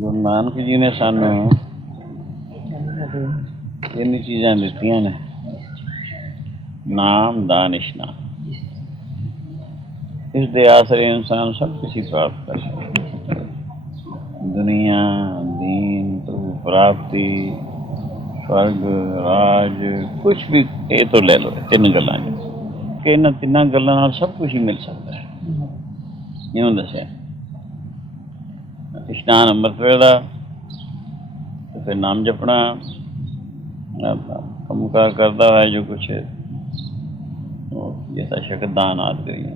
ਗੁਰੂ ਨਾਨਕ ਜੀ ਨੇ ਸਾਨੂੰ ਤਿੰਨ ਚੀਜ਼ਾਂ ਦਿੱਤੀਆਂ ਨੇ। ਨਾਮ ਦਾਨ ਇਸ਼ਨਾਨ ਇਸ ਦੇ ਆਸਰੇ ਇਨਸਾਨ ਸਭ ਕੁਝ ਹੀ ਪ੍ਰਾਪਤ ਕਰ ਸਕਦਾ ਦੁਨੀਆ, ਦੀਨ ਪ੍ਰਭੂ ਪ੍ਰਾਪਤੀ, ਸਵਰਗ, ਰਾਜ ਕੁਝ ਵੀ ਇਹ ਤੋਂ ਲੈ ਲਓ, ਤਿੰਨ ਗੱਲਾਂ ਨੇ। ਕਿ ਇਹਨਾਂ ਤਿੰਨਾਂ ਗੱਲਾਂ ਨਾਲ ਸਭ ਕੁਝ ਹੀ ਮਿਲ ਸਕਦਾ ਹੈ। ਇਉਂ ਦੱਸਿਆ। ਇਸ਼ਨਾਨ ਅੰਮ੍ਰਿਤ ਵੇਲਾ ਤੇ ਫਿਰ ਨਾਮ ਜਪਣਾ ਆਪਣਾ ਕੰਮਕਾਰ ਕਰਦਾ ਹੋਇਆ ਜੋ ਕੁਛ ਉਹ ਜਿਸਾ ਸ਼ਕਦਾਨ ਆਦ ਕਰੀਏ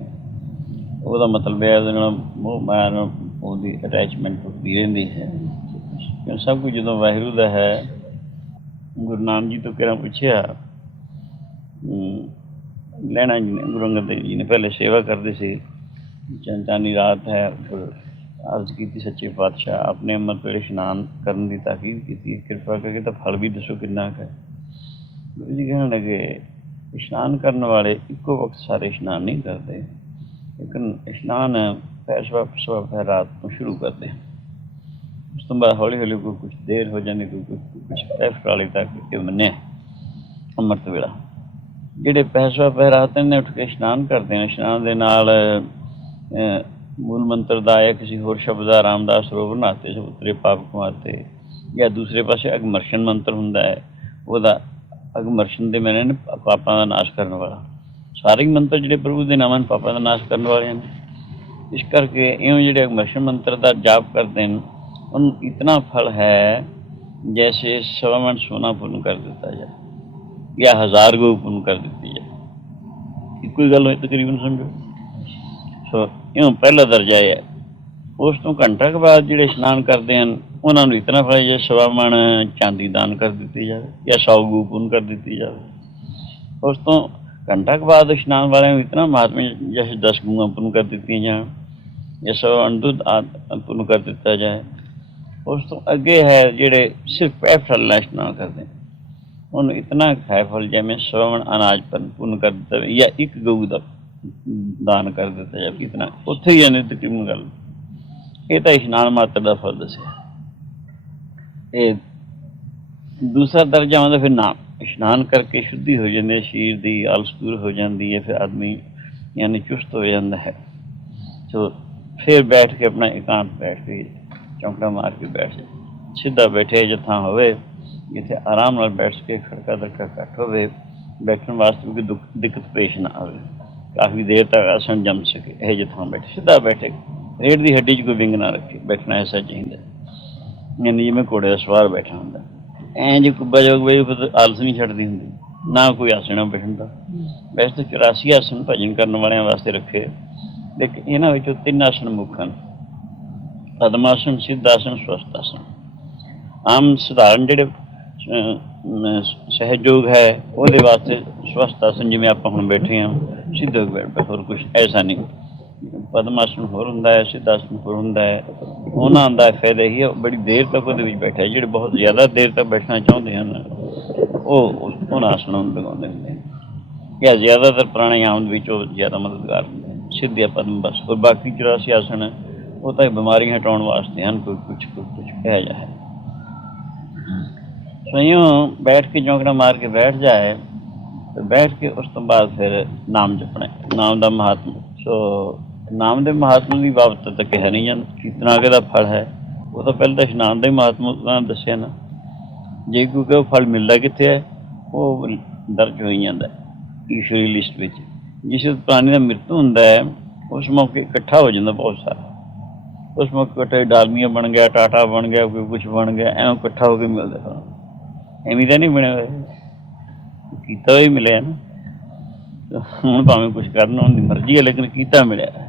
ਉਹਦਾ ਮਤਲਬ ਇਹ ਹੈ ਉਹਦੇ ਨਾਲ ਮੋਹ ਮਾਇਆ ਨਾਲ ਉਹਦੀ ਅਟੈਚਮੈਂਟ ਟੁੱਟਦੀ ਰਹਿੰਦੀ ਹੈ। ਕਿਉਂ ਸਭ ਕੁਝ ਜਦੋਂ ਵਾਹਿਗੁਰੂ ਦਾ ਹੈ, ਗੁਰੂ ਨਾਨਕ ਜੀ ਤੋਂ ਕਿਹੜਾ ਪੁੱਛਿਆ ਲੈਣਾ ਜੀ ਨੇ, ਗੁਰੂ ਅੰਗਦ ਦੇਵ ਜੀ ਨੇ, ਪਹਿਲੇ ਸੇਵਾ ਕਰਦੇ ਸੀ। ਚੰਚਾਨੀ ਰਾਤ ਹੈ, ਫਿਰ ਅਰਜ਼ ਕੀਤੀ ਸੱਚੇ ਪਾਤਸ਼ਾਹ, ਆਪਣੇ ਅੰਮ੍ਰਿਤ ਵੇਲੇ ਇਸ਼ਨਾਨ ਕਰਨ ਦੀ ਤਾਕੀਦ ਕੀਤੀ ਕਿਰਪਾ ਕਰਕੇ ਤਾਂ ਫਲ ਵੀ ਦੱਸੋ ਕਿੰਨਾ ਕੁ ਹੈ। ਗੁਰੂ ਜੀ ਕਹਿਣ ਲੱਗੇ, ਇਸ਼ਨਾਨ ਕਰਨ ਵਾਲੇ ਇੱਕੋ ਵਕਤ ਸਾਰੇ ਇਸ਼ਨਾਨ ਨਹੀਂ ਕਰਦੇ। ਲੇਕਿਨ ਇਸ਼ਨਾਨ ਪੈਸ਼ਵਾ ਪਸਵਾ ਫਿਰ ਰਾਤ ਨੂੰ ਸ਼ੁਰੂ ਕਰਦੇ ਉਸ ਤੋਂ ਬਾਅਦ ਹੌਲੀ ਹੌਲੀ ਕੋਈ ਕੁਝ ਦੇਰ ਹੋ ਜਾਂਦੀ, ਕੋਈ ਕੁਝ ਕੁਝ ਪੈਫ ਤੱਕ ਇਹ ਮੰਨਿਆ ਅੰਮ੍ਰਿਤ ਵੇਲਾ। ਜਿਹੜੇ ਪੈਸਵਾ ਪਹਿਰਾਤੇ ਨੇ ਉੱਠ ਕੇ ਇਸ਼ਨਾਨ ਕਰਦੇ ਨੇ। ਇਸ਼ਨਾਨ ਦੇ ਨਾਲ ਅਹ, ਮੂਲ ਮੰਤਰ ਦਾ ਆਇਆ ਕਿਸੇ ਹੋਰ ਸ਼ਬਦ ਦਾ ਰਾਮਦਾਸ ਸਰੋਵਰ ਨਾਤੇ ਸਬੂਤਰੇ ਪਾਪ ਕੁਮਾਤੇ ਜਾਂ ਦੂਸਰੇ ਪਾਸੇ ਅਗਮਰਸ਼ਨ ਮੰਤਰ ਹੁੰਦਾ ਹੈ ਉਹਦਾ ਅਗਮਰਸ਼ਨ ਦੇ ਮੈਨੇ ਪਾਪਾਂ ਦਾ ਨਾਸ਼ ਕਰਨ ਵਾਲਾ। ਸਾਰੇ ਹੀ ਮੰਤਰ ਜਿਹੜੇ ਪ੍ਰਭੂ ਦੇ ਨਾਮਾਂ ਨੂੰ ਪਾਪਾਂ ਦਾ ਨਾਸ਼ ਕਰਨ ਵਾਲੇ ਹਨ। ਇਸ ਕਰਕੇ ਇਉਂ ਜਿਹੜੇ ਅਗਮਰਸ਼ਨ ਮੰਤਰ ਦਾ ਜਾਪ ਕਰਦੇ ਨੇ ਉਹਨੂੰ ਇਤਨਾ ਫਲ ਹੈ ਜੈਸੇ ਸਵਮਨ ਸੋਨਾ ਪੁੰਨ ਕਰ ਦਿੱਤਾ ਜਾਏ ਜਾਂ ਹਜ਼ਾਰ ਗੋ ਪੁੰਨ ਕਰ ਦਿੱਤੀ ਜਾਏ। ਇੱਕੋ ਹੀ ਗੱਲ ਹੋਈ ਤਕਰੀਬਨ ਸਮਝੋ? ਇਉਂ ਪਹਿਲਾ ਦਰਜਾ ਇਹ ਹੈ। ਉਸ ਤੋਂ ਘੰਟਾ ਕੁ ਬਾਅਦ ਜਿਹੜੇ ਇਸ਼ਨਾਨ ਕਰਦੇ ਹਨ, ਉਹਨਾਂ ਨੂੰ ਇਤਨਾ ਫਲ ਜੇ ਸਵਾਮਣ ਚਾਂਦੀ ਦਾਨ ਕਰ ਦਿੱਤੀ ਜਾਵੇ ਜਾਂ ਸੌ ਗੂ ਪੁੰਨ ਕਰ ਦਿੱਤੀ ਜਾਵੇ। ਉਸ ਤੋਂ ਘੰਟਾ ਕੁ ਬਾਅਦ ਇਸ਼ਨਾਨ ਵਾਲਿਆਂ ਨੂੰ ਇਤਨਾ ਮਹਾਤਮਾ ਜੈਸੇ 10 ਗੂਆਂ ਪੁੰਨ ਕਰ ਦਿੱਤੀਆਂ ਜਾਣ ਜਾਂ ਸੌ ਅੰਦੁਦ ਪੁੰਨ ਕਰ ਦਿੱਤਾ ਜਾਏ। ਉਸ ਤੋਂ ਅੱਗੇ ਹੈ ਜਿਹੜੇ ਸਿਰਫ ਪੈਫਲ ਨਾਲ ਇਸ਼ਨਾਨ ਕਰਦੇ ਉਹਨੂੰ ਇਤਨਾ ਖਾਇ ਫਲ ਜਿਵੇਂ ਸਵਮਣ ਅਨਾਜ ਪਨ ਪੁੰਨ ਕਰ ਦਿੱਤਾ ਜਾਂ ਇੱਕ ਗਊ ਦਾ ਦਾਨ ਕਰ ਦਿੱਤਾ ਜਾਵੇ ਇਤਨਾ ਉੱਥੇ ਹੀ ਜਾਂਦੇ ਤਕਰੀਬਨ ਗੱਲ। ਇਹ ਤਾਂ ਇਸ਼ਨਾਨ ਮਾਤਰ ਦਾ ਫਲ ਦੱਸਿਆ ਇਹ ਦੂਸਰਾ ਦਰਜਾ ਆਉਂਦਾ ਫਿਰ ਨਾ ਇਸ਼ਨਾਨ ਕਰਕੇ ਸ਼ੁੱਧੀ ਹੋ ਜਾਂਦੀ ਹੈ ਸਰੀਰ ਦੀ ਆਲਸ ਦੂਰ ਹੋ ਜਾਂਦੀ ਹੈ, ਫਿਰ ਆਦਮੀ ਯਾਨੀ ਚੁਸਤ ਹੋ ਜਾਂਦਾ ਹੈ। ਸੋ ਫਿਰ ਬੈਠ ਕੇ ਆਪਣਾ ਇਕਾਂਤ ਬੈਠ ਕੇ ਚੌਂਕੜਾ ਮਾਰ ਕੇ ਬੈਠ ਜਾ। ਸਿੱਧਾ ਬੈਠੇ ਜਥਾ ਹੋਵੇ, ਜਿੱਥੇ ਆਰਾਮ ਨਾਲ ਬੈਠ ਕੇ ਖੜਕਾ ਦਰਕਾ ਘੱਟ ਹੋਵੇ, ਬੈਠਣ ਵਾਸਤੇ ਕੋਈ ਦੁੱਖ ਦਿੱਕਤ ਪੇਸ਼ ਨਾ ਆਵੇ। ਕਾਫੀ ਦੇਰ ਤੱਕ ਆਸਣ ਜੰਮ ਸਕੇ, ਇਹ ਜਥਾ ਬੈਠੇ, ਸਿੱਧਾ ਬੈਠੇ। ਰੇੜ ਦੀ ਹੱਡੀ 'ਚ ਕੋਈ ਵਿੰਗ ਨਾ ਰੱਖੇ, ਬੈਠਣਾ ਐਸਾ ਚਾਹੀਦਾ। ਯਾਨੀ ਜਿਵੇਂ ਘੋੜੇ ਦਾ ਸਵਾਰ ਬੈਠਾ ਹੁੰਦਾ। ਐਂ ਜੇ ਕੁੱਬਾ ਜੋਗ ਵੇ ਫਿਰ ਆਲਸ ਨਹੀਂ ਛੱਡਦੀ ਹੁੰਦੀ, ਨਾ ਕੋਈ ਆਸਣ ਬੈਠਣ ਦਾ ਵੈਸੇ ਤਾਂ 84 ਆਸਣ ਭਜਨ ਕਰਨ ਵਾਲਿਆਂ ਵਾਸਤੇ ਰੱਖੇ। ਲੇਕਿਨ ਇਹਨਾਂ ਵਿੱਚੋਂ ਤਿੰਨ ਆਸਣ ਮੁੱਖ ਹਨ। ਪਦਮ ਆਸਨ ਸਿੱਧ ਪਦਮਾਸਨ ਸਿੱਧਾਸਨ ਆਸਣ। ਆਮ ਸਧਾਰਨ ਜਿਹੜੇ ਸਹਿਯੋਗ ਹੈ, ਉਹਦੇ ਵਾਸਤੇ ਸਵਸਥਾਸਨ ਜਿਵੇਂ ਆਪਾਂ ਹੁਣ ਬੈਠੇ ਹਾਂ ਸਿੱਧਾ ਹੋ ਬੈਠ ਪਏ, ਹੋਰ ਕੁਝ ਐਸਾ ਨਹੀਂ। ਪਦਮਾਸਨ ਹੋਰ ਹੁੰਦਾ ਹੈ ਸਿੱਧਾਸਨ ਹੋਰ ਹੁੰਦਾ ਹੈ। ਉਹਨਾਂ ਦਾ ਫਾਇਦਾ ਹੀ ਹੈ ਬੜੀ ਦੇਰ ਤੱਕ ਉਹਦੇ ਵਿੱਚ ਬੈਠਾ ਜਿਹੜੇ ਬਹੁਤ ਜ਼ਿਆਦਾ ਦੇਰ ਤੱਕ ਬੈਠਣਾ ਚਾਹੁੰਦੇ ਹਨ ਉਹ ਉਹਨਾਂ ਆਸਣਾਂ ਨੂੰ ਲਗਾਉਂਦੇ ਹੁੰਦੇ ਨੇ ਜਾਂ ਜ਼ਿਆਦਾਤਰ ਪ੍ਰਾਣਾਯਾਮ ਵਿੱਚ ਉਹ ਜ਼ਿਆਦਾ ਮਦਦਗਾਰ ਹੁੰਦੇ ਨੇ ਸਿੱਧਿਆ ਪਦਮ ਬਸ ਹੋਰ ਬਾਕੀ 84 ਆਸਣ ਉਹ ਤਾਂ ਬਿਮਾਰੀਆਂ ਹਟਾਉਣ ਵਾਸਤੇ ਹਨ ਕੋਈ ਕੁਝ ਕੋਈ ਕੁਝ ਕਿਹਾ ਜਾ ਹੈ ਸਈਓ ਬੈਠ ਕੇ ਚੌਂਕੜਾ ਮਾਰ ਕੇ ਬੈਠ ਜਾਏ ਤੇ ਬੈਠ ਕੇ ਉਸ ਤੋਂ ਬਾਅਦ ਫਿਰ ਨਾਮ ਜਪਣਾ ਹੈ। ਨਾਮ ਦਾ ਮਹਾਤਮ। ਸੋ ਨਾਮ ਦੇ ਮਹਾਤਮ ਦੀ ਬਾਬਤ ਤਾਂ ਕਿਹਾ ਨਹੀਂ ਜਾਂਦਾ। ਕਿਤਨਾ ਕੁ ਦਾ ਫਲ ਹੈ। ਉਹ ਤਾਂ ਪਹਿਲਾਂ ਤਾਂ ਇਸ਼ਨਾਨ ਦੇ ਹੀ ਮਹਾਤਮ ਦੱਸਿਆ ਨਾ। ਜੇ ਕਿਉਂਕਿ ਉਹ ਫਲ ਮਿਲਦਾ ਕਿੱਥੇ ਹੈ? ਉਹ ਦਰਜ ਹੋਈ ਜਾਂਦਾ ਈਸ਼ਵਰੀ ਲਿਸਟ ਵਿੱਚ। ਜਿਸ ਪ੍ਰਾਣੀ ਦਾ ਮ੍ਰਿਤੂ ਹੁੰਦਾ ਹੈ, ਉਸ ਮੌਕੇ ਇਕੱਠਾ ਹੋ ਜਾਂਦਾ ਬਹੁਤ ਸਾਰਾ। ਉਸ ਮੌਕੇ ਇਕੱਠੇ ਡਾਲਮੀਆਂ ਬਣ ਗਿਆ, ਟਾਟਾ ਬਣ ਗਿਆ, ਕੋਈ ਕੁਝ ਬਣ ਗਿਆ ਐਂ ਇਕੱਠਾ ਹੋ ਕੇ ਮਿਲਦਾ ਸਾਨੂੰ ਐਵੇਂ ਤਾਂ ਨਹੀਂ ਬਣਿਆ ਹੋਇਆ। ਕੀਤਾ ਹੀ ਮਿਲਿਆ। ਨਾ ਹੁਣ ਭਾਵੇਂ ਕੁਝ ਕਰਨਾ ਦੀ ਮਰਜ਼ੀ ਹੈ ਲੇਕਿਨ ਕੀਤਾ ਮਿਲਿਆ।